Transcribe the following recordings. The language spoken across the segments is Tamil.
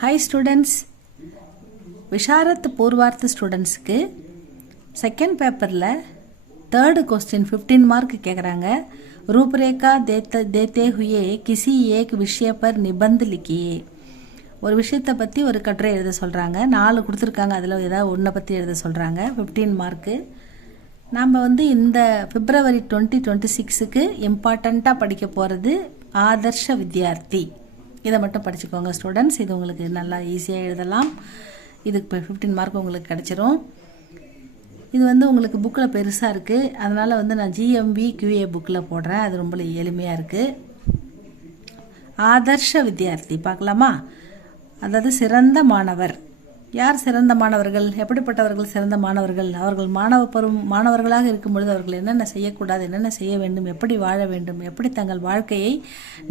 ஹாய் ஸ்டூடெண்ட்ஸ், விஷாரத் பூர்வார்த் ஸ்டூடெண்ட்ஸுக்கு செகண்ட் பேப்பரில் தேர்டு கொஸ்டின் 15 மார்க் கேட்குறாங்க. रूपरेखा देते हुए किसी एक विषय पर निबंध लिखिए. ஒரு விஷயத்தை பற்றி ஒரு கட்டுரை எழுத சொல்கிறாங்க. 4 கொடுத்துருக்காங்க, அதில் ஏதாவது ஒன்றை பற்றி எழுத சொல்கிறாங்க. 15 மார்க்கு. நாம் இந்த பிப்ரவரி 2026க்கு இம்பார்ட்டண்ட்டாக படிக்க போகிறது ஆதர்ஷ வித்யார்த்தி. இதை மட்டும் படிச்சுக்கோங்க ஸ்டூடெண்ட்ஸ். இது உங்களுக்கு நல்லா ஈஸியாக எழுதலாம். இதுக்கு இப்போ 15 மார்க் உங்களுக்கு கிடச்சிரும். இது உங்களுக்கு புக்கில் பெருசாக இருக்குது, அதனால் நான் GMV QA புக்கில் போடுறேன். அது ரொம்ப எளிமையாக இருக்குது. ஆதர்ஷ வித்யார்த்தி பார்க்கலாமா? அதாவது சிறந்த மாணவர். யார் சிறந்த மாணவர்கள்? எப்படிப்பட்டவர்கள் சிறந்த மாணவர்கள்? அவர்கள் மாணவர்களாக இருக்கும் பொழுது அவர்கள் என்னென்ன செய்யக்கூடாது, என்னென்ன செய்ய வேண்டும், எப்படி வாழ வேண்டும், எப்படி தங்கள் வாழ்க்கையை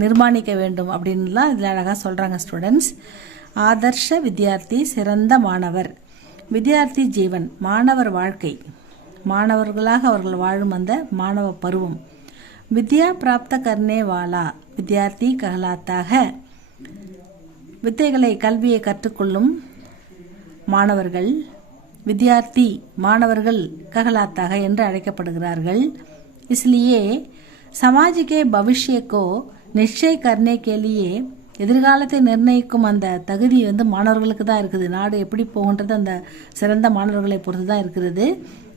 நிர்மாணிக்க வேண்டும் அப்படின்லாம் இதில் அழகாக சொல்கிறாங்க ஸ்டூடெண்ட்ஸ். ஆதர்ஷ வித்யார்த்தி சிறந்த மாணவர். வித்யார்த்தி ஜீவன் மாணவர் வாழ்க்கை, மாணவர்களாக அவர்கள் வாழும் அந்த மாணவ பருவம். வித்யா பிராப்த கர்னே வாலா வித்யார்த்தி கஹலாத்தாக. வித்தைகளை கல்வியை கற்றுக்கொள்ளும் மாணவர்கள் வித்யார்த்தி மாணவர்கள் கஹலாத்தாக என்று அழைக்கப்படுகிறார்கள். इसलिए समाज के भविष्य को निश्चय करने के लिए எதிர்காலத்தை நிர்ணயிக்கும் அந்த தகுதி மாணவர்களுக்கு தான் இருக்குது. நாடு எப்படி போகின்றது அந்த சிறந்த மாணவர்களை பொறுத்து தான் இருக்கிறது.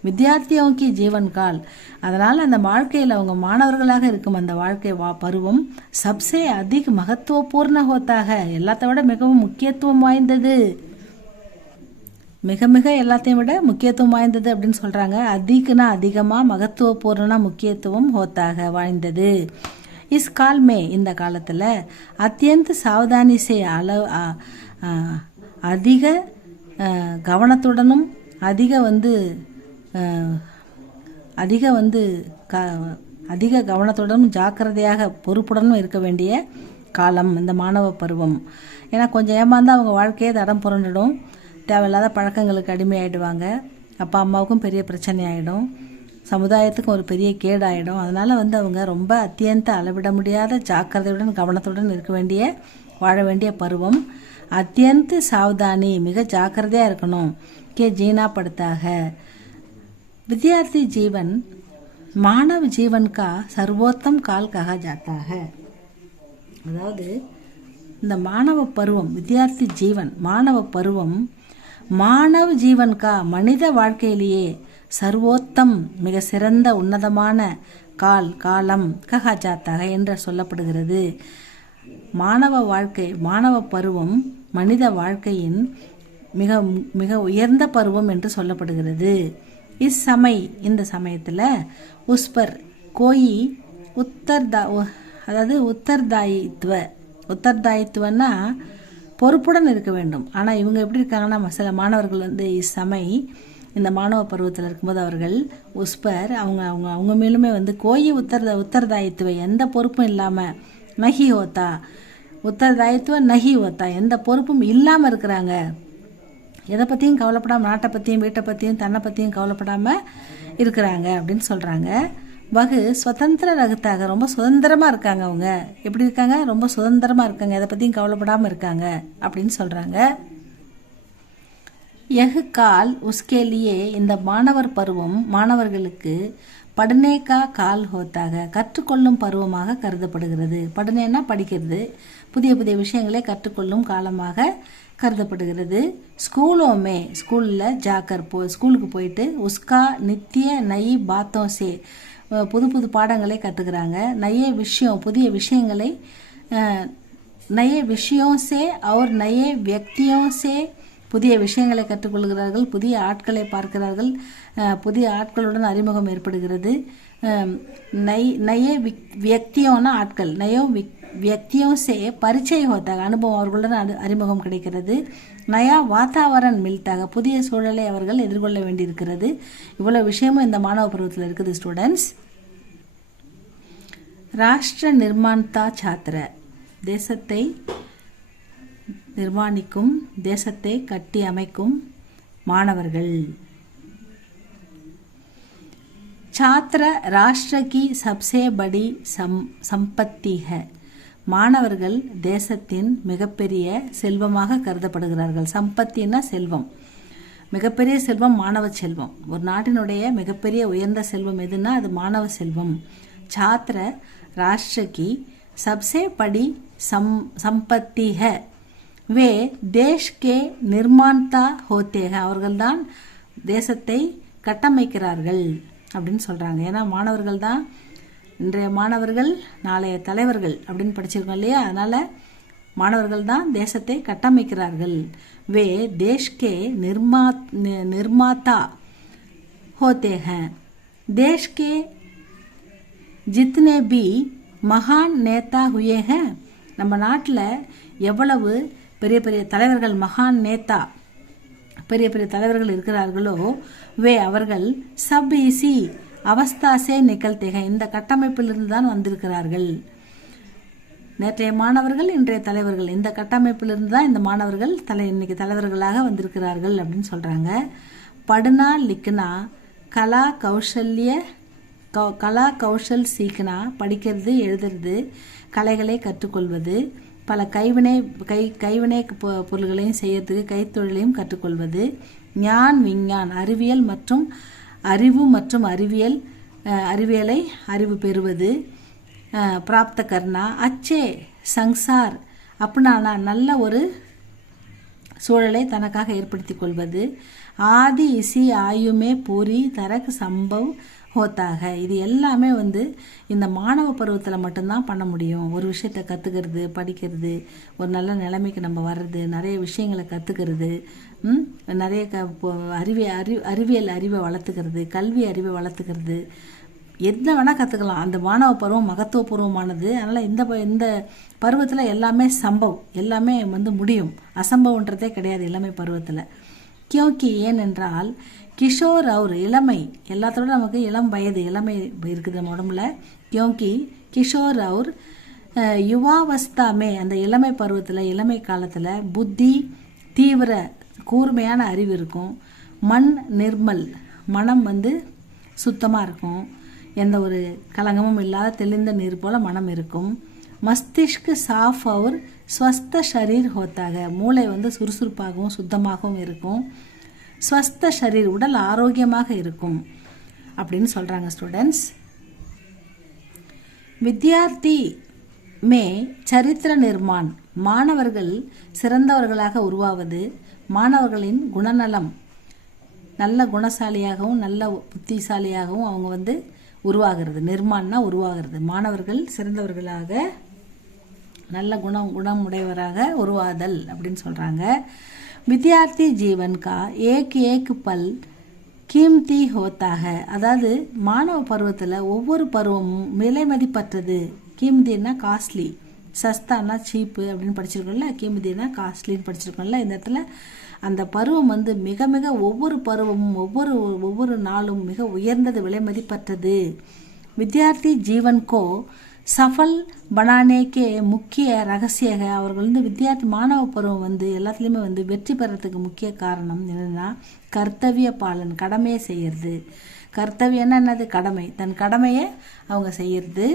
வித்யார்த்தியோங்கி ஜீவன் கால், அதனால் அந்த வாழ்க்கையில் அவங்க மாணவர்களாக இருக்கும் அந்த வாழ்க்கை பருவம் சப்சே அதிக மகத்துவபூர்ண ஹோத்தாக, எல்லாத்த விட மிகவும் முக்கியத்துவம் வாய்ந்தது. மிக மிக எல்லாத்தையும் விட முக்கியத்துவம் வாய்ந்தது அப்படின்னு சொல்கிறாங்க. அதிகனா அதிகமாக, மகத்துவபூர்ணனா முக்கியத்துவம் ஹோத்தாக வாய்ந்தது. இஸ் கால் மே இந்த காலத்தில் அத்தியந்த சாவதானி சே அதிக கவனத்துடனும் அதிக கவனத்துடனும் ஜாக்கிரதையாக பொறுப்புடனும் இருக்க வேண்டிய காலம் இந்த மாணவ பருவம். ஏன்னா கொஞ்சம் ஏமாந்தால் அவங்க வாழ்க்கையே தடம் புரண்டிடும், தேவையில்லாத பழக்கங்களுக்கு அடிமையாயிடுவாங்க, அப்பா அம்மாவுக்கும் பெரிய பிரச்சனை ஆகிடும், சமுதாயத்துக்கும் ஒரு பெரிய கேடாயிடும். அதனால் அவங்க ரொம்ப அத்தியந்த அளவிட முடியாத ஜாக்கிரதையுடன் கவனத்துடன் இருக்க வேண்டிய வாழ வேண்டிய பருவம். அத்தியந்த சாவதானி மிக ஜாக்கிரதையாக இருக்கணும். ஜீனா படுத்தாக. வித்யார்த்தி ஜீவன் மாணவ ஜீவன் கா சர்வோத்தம் கால் கஹா ஜாத்தாக. அதாவது இந்த மாணவ பருவம் வித்யார்த்தி ஜீவன் மாணவ பருவம் மாணவ ஜீவன் கா மனித வாழ்க்கையிலேயே சர்வோத்தம் மிக சிறந்த உன்னதமான காலம் கஹா ஜாத்தாக என்று சொல்லப்படுகிறது. மாணவ வாழ்க்கை மாணவ பருவம் மனித வாழ்க்கையின் மிக மிக உயர்ந்த பருவம் என்று சொல்லப்படுகிறது. இந்த சமயத்தில் உஸ்பர் கோயி உத்தர்தாயித்துவன்னா பொறுப்புடன் இருக்க வேண்டும். ஆனால் இவங்க எப்படி இருக்காங்கன்னா, சில மாணவர்கள் இந்த மாணவ பருவத்தில் இருக்கும்போது அவர்கள் உஸ்பர் அவங்க மேலுமே கோயி உத்தரதாயித்துவ எந்த பொறுப்பும் இல்லாமல் நஹி ஹோத்தா உத்தரதாயித்துவ நஹி ஹோத்தா எந்த பொறுப்பும் இல்லாமல் இருக்கிறாங்க. எதை பற்றியும் கவலைப்படாமல், நாட்டை பற்றியும் வீட்டை பற்றியும் தன்னை பற்றியும் கவலைப்படாமல் இருக்கிறாங்க அப்படின்னு சொல்கிறாங்க. வகு சுதந்திர ரகத்தாக ரொம்ப சுதந்திரமாக இருக்காங்க. அவங்க எப்படி இருக்காங்க? ரொம்ப சுதந்திரமாக இருக்காங்க, எதை பற்றியும் கவலைப்படாமல் இருக்காங்க அப்படின்னு சொல்கிறாங்க. யஹ் கால் உஸ்கேலியே இந்த மாணவர் பருவம் மாணவர்களுக்கு படுனேகா கால் ஹோத்தாக கற்றுக்கொள்ளும் பருவமாக கருதப்படுகிறது. படுனேன்னா படிக்கிறது, புதிய புதிய விஷயங்களை கற்றுக்கொள்ளும் காலமாக கருதப்படுகிறது. ஸ்கூலில் ஜாக்கர் ஸ்கூலுக்கு போயிட்டு உஸ்கா நித்திய நயி பாத்தோசே புது புது பாடங்களை கற்றுக்கிறாங்க. நயே விஷயம் புதிய விஷயங்களை நயே விஷயோசே அவர் நயே வியக்தியோசே புதிய விஷயங்களை கற்றுக்கொள்கிறார்கள், புதிய ஆட்களை பார்க்கிறார்கள், புதிய ஆட்களுடன் அறிமுகம் ஏற்படுகிறது. நயே வியக்தியோனா ஆட்கள், நயோ வியக்தியோசே பரிச்சயம் ஹோத்தாக அனுபவம் அவர்களுடன் அறிமுகம் கிடைக்கிறது. நயா வாத்தாவரன் மில்தாக புதிய சூழலை அவர்கள் எதிர்கொள்ள வேண்டியிருக்கிறது. இவ்வளோ விஷயமும் இந்த மாணவ பருவத்தில் இருக்குது ஸ்டூடெண்ட்ஸ். ராஷ்டிர நிர்மான்தா சாத்திர தேசத்தை நிர்மாணிக்கும், தேசத்தை கட்டி அமைக்கும் மாணவர்கள். छात्र राष्ट्र की सबसे बड़ी संपत्ति है. மாணவர்கள் தேசத்தின் மிகப்பெரிய செல்வமாக கருதப்படுகிறார்கள். சம்பத்தின்னா செல்வம், மிகப்பெரிய செல்வம் மாணவ செல்வம். ஒரு நாட்டினுடைய மிகப்பெரிய உயர்ந்த செல்வம் எதுன்னா அது மாணவ செல்வம். छात्र राष्ट्र की सबसे बड़ी संपत्ति है, वे देश के निर्माता होते हैं. அவர்கள்தான் தேசத்தை கட்டமைக்கிறார்கள் அப்படின்னு சொல்கிறாங்க. ஏன்னா மாணவர்கள் தான் இன்றைய மாணவர்கள் நாளைய தலைவர்கள் அப்படின்னு படிச்சிருக்கோம் இல்லையா? அதனால் மாணவர்கள் தான் தேசத்தை கட்டமைக்கிறார்கள். वे देश के निर्माता होते हैं. देश के जितने भी महान नेता हुए हैं, நம்ம நாட்டில் எவ்வளவு பெரிய பெரிய தலைவர்கள், மகான் நேதா பெரிய பெரிய தலைவர்கள் இருக்கிறார்களோ, வே அவர்கள் சப் இசி அவஸ்தாசே நிகழ்த்தேக இந்த கட்டமைப்பிலிருந்து தான் வந்திருக்கிறார்கள். நேற்றைய மாணவர்கள் இன்றைய தலைவர்கள், இந்த கட்டமைப்பிலிருந்து தான் இந்த மாணவர்கள் இன்னைக்கு தலைவர்களாக வந்திருக்கிறார்கள் அப்படின்னு சொல்கிறாங்க. படுனா லிக்னா கலா கௌஷல் சீக்னா படிக்கிறது எழுதுறது, கலைகளை கற்றுக்கொள்வது, பல கைவினை பொருள்களையும் செய்யறதுக்கு கைத்தொழிலையும் கற்றுக்கொள்வது, ஞான் விஞ்ஞான் அறிவியல் மற்றும் அறிவியலை அறிவு பெறுவது, பிராப்த கர்னா அச்சே சங்சார் அப்படின்னா நல்ல ஒரு சூழலை தனக்காக ஏற்படுத்தி கொள்வது, ஆதி இசி ஆயுமே பூரி தரக் சம்பவ் ஹோத்தாக. இது எல்லாமே இந்த மாணவ பருவத்தில் மட்டும்தான் பண்ண முடியும். ஒரு விஷயத்தை கற்றுக்கிறது, படிக்கிறது, ஒரு நல்ல நிலைமைக்கு நம்ம வர்றது, நிறைய விஷயங்களை கற்றுக்கிறது, நிறைய அறிவியல் அறிவை வளர்த்துக்கிறது, கல்வி அறிவை வளர்த்துக்கிறது, என்ன வேணால் கற்றுக்கலாம். அந்த மாணவ பருவம் மகத்துவபூர்வமானது. அதனால் இந்த பருவத்தில் எல்லாமே எல்லாமே முடியும். அசம்பவன்றதே கிடையாது எல்லாமே பருவத்தில். கியோக்கி ஏனென்றால் கிஷோர் அவர் இளமை, எல்லாத்தோட நமக்கு இளம் வயது இளமை இருக்குது நம்ம உடம்புல. கியோக்கி கிஷோர் அவர் யுவாவஸ்தாமே அந்த இளமை பருவத்தில் இளமை காலத்தில் புத்தி தீவிர கூர்மையான அறிவு இருக்கும். மண் நிர்மல் மனம் சுத்தமாக இருக்கும். எந்த ஒரு கலங்கமும் இல்லாத தெளிந்த நீர் போல மனம் இருக்கும். மஸ்திஷ்க் சாஃப் அவர் ஸ்வஸ்த ஷரீர் ஹோத்தாக மூளை சுறுசுறுப்பாகவும் சுத்தமாகவும் இருக்கும். ஸ்வஸ்த ஷரீர் உடல் ஆரோக்கியமாக இருக்கும் அப்படின்னு சொல்கிறாங்க ஸ்டூடெண்ட்ஸ். வித்யார்த்தி மே சரித்திர நிர்மாண் மாணவர்கள் சிறந்தவர்களாக உருவாவது, மாணவர்களின் குணநலம் நல்ல குணசாலியாகவும் நல்ல புத்திசாலியாகவும் அவங்க உருவாகிறது. நிர்மாணம்னா உருவாகிறது. மாணவர்கள் சிறந்தவர்களாக நல்ல குணமுடையவராக உருவாதல் அப்படின்னு சொல்கிறாங்க. வித்யார்த்தி ஜீவன் கா ஏக் பல் கீம்தி ஹோத்தாக அதாவது மாணவ பருவத்தில் ஒவ்வொரு பருவமும் விலை மதிப்பற்றது. கீம்தின்னா காஸ்ட்லி, சஸ்தானா சீப்பு அப்படின்னு படிச்சிருக்கோம்ல, கீம்தினா காஸ்ட்லின்னு படிச்சிருக்கோம்ல. இந்த இடத்துல அந்த பருவம் மிக மிக ஒவ்வொரு பருவமும் ஒவ்வொரு நாளும் மிக உயர்ந்தது, விலை மதிப்பற்றது. வித்யார்த்தி ஜீவன்கோ சஃபல் பனானேக்கே முக்கிய ரகசிய அவர்கள் வித்யார்த்தி மாணவ பருவம் எல்லாத்துலேயுமே வெற்றி பெறத்துக்கு முக்கிய காரணம் என்னென்னா கர்த்தவிய பாலன், கடமையை செய்கிறது. கர்த்தவியன்னா என்னது? கடமை. தன் கடமையை அவங்க செய்கிறது.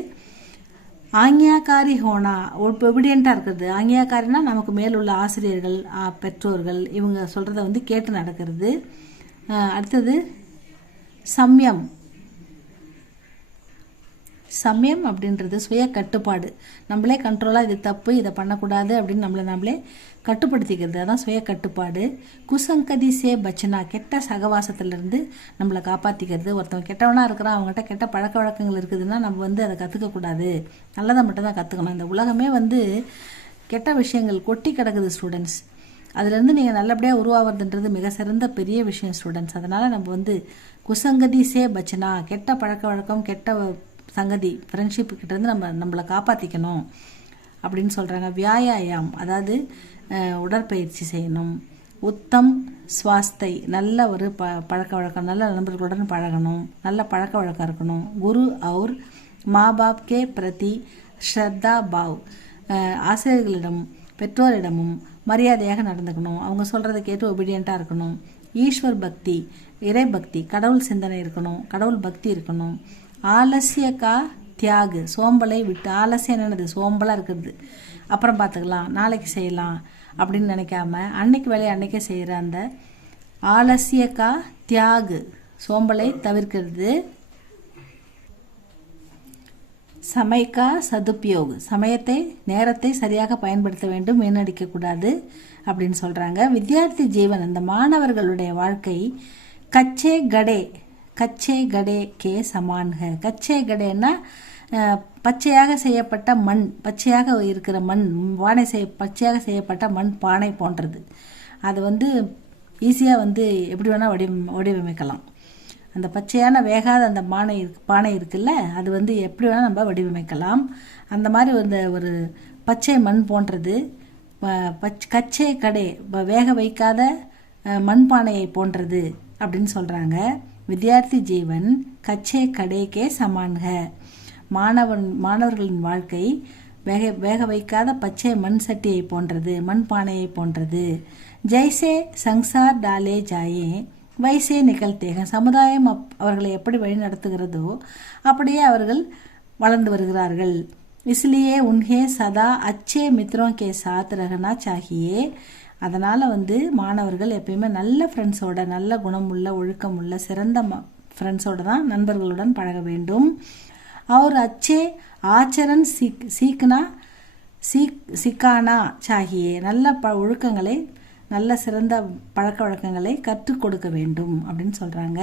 ஆங்கியாக்காரி ஹோனா ஒபீடியண்ட்டாக இருக்கிறது. ஆங்கியாக்காரினா நமக்கு மேலுள்ள ஆசிரியர்கள், பெற்றோர்கள் இவங்க சொல்கிறத கேட்டு நடக்கிறது. அடுத்தது சம்யம். சமயம் அப்படின்றது சுய கட்டுப்பாடு. நம்மளே கண்ட்ரோலாக இது தப்பு, இதை பண்ணக்கூடாது அப்படின்னு நம்மளே கட்டுப்படுத்திக்கிறது. அதான் சுய கட்டுப்பாடு. குசங்கதி சே பச்சனா கெட்ட சகவாசத்திலிருந்து நம்மளை காப்பாற்றிக்கிறது. ஒருத்தவங்க கெட்டவனாக இருக்கிறான், அவங்ககிட்ட கெட்ட பழக்க வழக்கங்கள் இருக்குதுன்னா நம்ம அதை கற்றுக்கக்கூடாது, நல்லதை மட்டும்தான் கற்றுக்கணும். இந்த உலகமே கெட்ட விஷயங்கள் கொட்டி கிடக்குது ஸ்டூடெண்ட்ஸ். அதுலேருந்து நீங்கள் நல்லபடியாக உருவாகிறதுன்றது மிக சிறந்த பெரிய விஷயம் ஸ்டூடெண்ட்ஸ். அதனால் நம்ம குசங்கதி சே பச்சனா கெட்ட பழக்க வழக்கம், கெட்ட சங்கதி, ஃப்ரெண்ட்ஷிப் கிட்டேருந்து நம்மளை காப்பாற்றிக்கணும் அப்படின்னு சொல்கிறாங்க. வியாயாம் அதாவது உடற்பயிற்சி செய்யணும். உத்தம் ஸ்வாஸ்தை நல்ல ஒரு பழக்க வழக்கம், நல்ல நண்பர்களுடன் பழகணும், நல்ல பழக்க வழக்கம் இருக்கணும். குரு அவுர் மா பாப் கே பிரதி ஸ்ரத்தா பாவ் ஆசிரியர்களிடம் பெற்றோரிடமும் மரியாதையாக நடந்துக்கணும். அவங்க சொல்கிறத கேட்டு ஒபீடியண்ட்டாக இருக்கணும். ஈஸ்வர் பக்தி இறை பக்தி, கடவுள் சிந்தனை இருக்கணும், கடவுள் பக்தி இருக்கணும். ஆலசிய கா தியாகு, சோம்பலை விட்டு. ஆலசியம் என்னது? சோம்பலாக இருக்கிறது, அப்புறம் பார்த்துக்கலாம், நாளைக்கு செய்யலாம் அப்படின்னு நினைக்காம அன்னைக்கு வேலையை அன்னைக்கே செய்கிற அந்த ஆலசியக்கா தியாகு, சோம்பலை தவிர்க்கிறது. சமைக்கா சதுப்பியோகு, சமயத்தை நேரத்தை சரியாக பயன்படுத்த வேண்டும், வீணடிக்கக்கூடாது அப்படின்னு சொல்கிறாங்க. வித்யார்த்தி ஜீவன், இந்த மாணவர்களுடைய வாழ்க்கை கச்சே கடே கே சமான்க. கச்சே கடேன்னா பச்சையாக செய்யப்பட்ட மண், பச்சையாக இருக்கிற மண், பச்சையாக செய்யப்பட்ட மண் பானை போன்றது. அது வந்து ஈஸியாக வந்து எப்படி வேணால் வடிவமைக்கலாம். அந்த பச்சையான வேகாத அந்த பானை இருக்குல்ல, அது வந்து எப்படி வேணால் நம்ம வடிவமைக்கலாம். அந்த மாதிரி ஒரு பச்சை மண் போன்றது. கச்சே கடை, வேக வைக்காத மண்பானையை போன்றது அப்படின்னு சொல்கிறாங்க. வித்யார்த்தி ஜீவன் கச்சே கடைக்கே சமான்க. மாணவர்களின் வாழ்க்கை வேக வைக்காத பச்சை மண் சட்டியை போன்றது, மண்பானையை போன்றது. ஜெய்சே சங்சார் டாலே ஜாயே வைசே நிகழ்த்தேக. சமுதாயம் அவர்களை எப்படி வழி நடத்துகிறதோ அப்படியே அவர்கள் வளர்ந்து வருகிறார்கள். இஸ்லியே உன்ஹே சதா அச்சே மித்ரோं के साथ रहना चाहिए. அதனால் வந்து மாணவர்கள் எப்பயுமே நல்ல ஃப்ரெண்ட்ஸோட, நல்ல குணமுள்ள ஒழுக்கமுள்ள சிறந்த ஃப்ரெண்ட்ஸோட தான், நண்பர்களுடன் பழக வேண்டும். அவர் அச்சே ஆச்சரன் சிக்கானா சாகியே. நல்ல ஒழுக்கங்களை, நல்ல சிறந்த பழக்க வழக்கங்களை கற்றுக் கொடுக்க வேண்டும் அப்படின்னு சொல்கிறாங்க.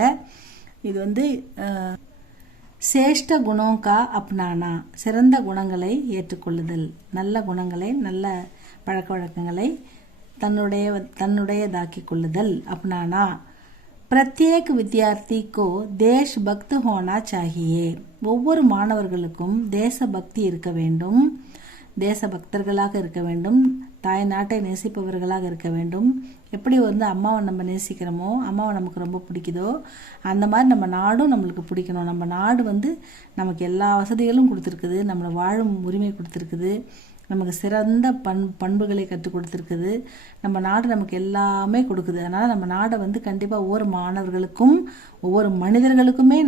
இது வந்து சேஷ்ட குணோங்கா அப்னானா, சிறந்த குணங்களை ஏற்றுக்கொள்ளுதல், நல்ல குணங்களை, நல்ல பழக்க வழக்கங்களை தன்னுடையதாக்கி கொள்ளுதல். அப்னானா. பிரத்யேக் வித்யார்த்திக்கோ தேஷ் பக்த் ஹோனா சாகியே. ஒவ்வொரு மாணவர்களுக்கும் தேசபக்தி இருக்க வேண்டும், தேசபக்தர்களாக இருக்க வேண்டும், தாய் நாட்டை நேசிப்பவர்களாக இருக்க வேண்டும். எப்படி வந்து அம்மாவை நம்ம நேசிக்கிறோமோ, அம்மாவை நமக்கு ரொம்ப பிடிக்குதோ, அந்த மாதிரி நம்ம நாடும் நம்மளுக்கு பிடிக்கணும். நம்ம நாடு வந்து நமக்கு எல்லா வசதிகளும் கொடுத்துருக்குது, நம்மளை வாழும் உரிமை கொடுத்துருக்குது, நமக்கு சிறந்த பண்புகளை கற்றுக் கொடுத்துருக்குது. நம்ம நாடு நமக்கு எல்லாமே கொடுக்குது. அதனால் நம்ம நாடை வந்து கண்டிப்பாக ஒவ்வொரு மாணவர்களுக்கும், ஒவ்வொரு மனிதர்களுக்குமே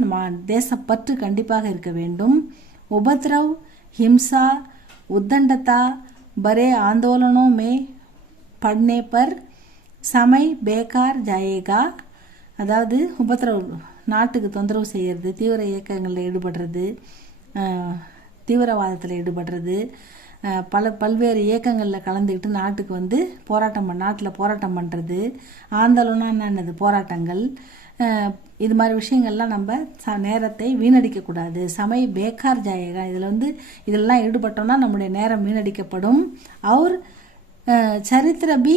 தேசப்பற்று கண்டிப்பாக இருக்க வேண்டும். உபத்ரவ், ஹிம்சா, उद्दंडता बड़े आंदोलनों में पड़ने पर समय बेकार जाएगा. அதாவது உபத்திரவ், நாட்டுக்கு தொந்தரவு செய்கிறது, தீவிர இயக்கங்களில் ஈடுபடுறது, தீவிரவாதத்தில் ஈடுபடுறது, பல்வேறு இயக்கங்களில் கலந்துக்கிட்டு நாட்டுக்கு வந்து நாட்டில் போராட்டம் பண்ணுறது. ஆந்தோலனம் என்னது? போராட்டங்கள். இது மாதிரி விஷயங்கள்லாம் நம்ம நேரத்தை வீணடிக்கக்கூடாது. சமய பேக்கார் ஜாயகா, இதெல்லாம் ஈடுபட்டோம்னா நம்முடைய நேரம் வீணடிக்கப்படும். அவர் சரித்திரபி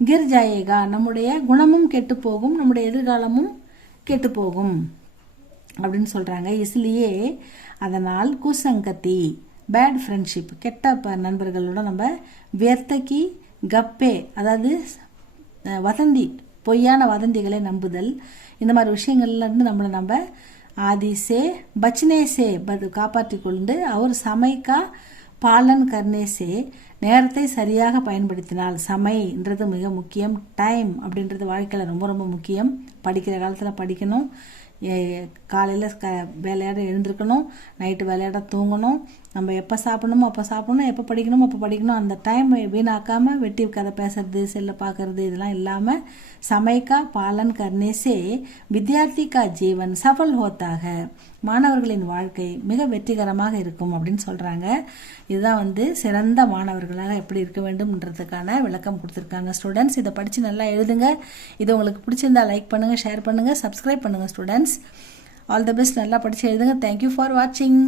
கிர் ஜாயேகா, நம்முடைய குணமும் கெட்டு போகும், நம்முடைய எதிர்காலமும் கெட்டு போகும் அப்படின்னு சொல்கிறாங்க. இஸ்லியே, அதனால் குசங்கத்தி, பேட் ஃப்ரெண்ட்ஷிப், கெட்ட நண்பர்களோட நம்ம வியர்த்தகி கப்பே, அதாவது வதந்தி, பொய்யான வதந்திகளை நம்புதல், இந்த மாதிரி விஷயங்கள்லேருந்து நம்ம ஆதிசே பச்னேசே காப்பாற்றி கொண்டு, அவர் சமைக்கா பாலன் கர்னேசே, நேரத்தை சரியாக பயன்படுத்தினால். சமைன்றது மிக முக்கியம். டைம் அப்படின்றது வாழ்க்கையில் ரொம்ப ரொம்ப முக்கியம். படிக்கிற காலத்தில் படிக்கணும், காலையில் வேலையாட எழுந்திருக்கணும், நைட்டு வேலையாட தூங்கணும், நம்ம எப்போ சாப்பிடணுமோ அப்போ சாப்பிடணும், எப்போ படிக்கணுமோ அப்போ படிக்கணும். அந்த டைம் வீணாக்காமல் வெட்டி கதை பேசுறது, செல்லை பார்க்கறது, இதெல்லாம் இல்லாமல் சமைக்கா பாலன் கர்னேசே வித்யார்த்தி கா ஜீவன் சஃபல் ஹோத்தாக, மாணவர்களின் வாழ்க்கை மிக வெற்றிகரமாக இருக்கும் அப்படின்னு சொல்கிறாங்க. இதுதான் சிறந்த மாணவர்களாக எப்படி இருக்க வேண்டும்ன்றதுக்கான விளக்கம் கொடுத்துருக்காங்க. ஸ்டூடெண்ட்ஸ், இதை படித்து நல்லா எழுதுங்க. இது உங்களுக்கு பிடிச்சிருந்தா லைக் பண்ணுங்கள், ஷேர் பண்ணுங்கள், சப்ஸ்கிரைப் பண்ணுங்கள். Students, all the best. நல்லா படித்து எழுதுங்க. தேங்க்யூ ஃபார் வாட்சிங்.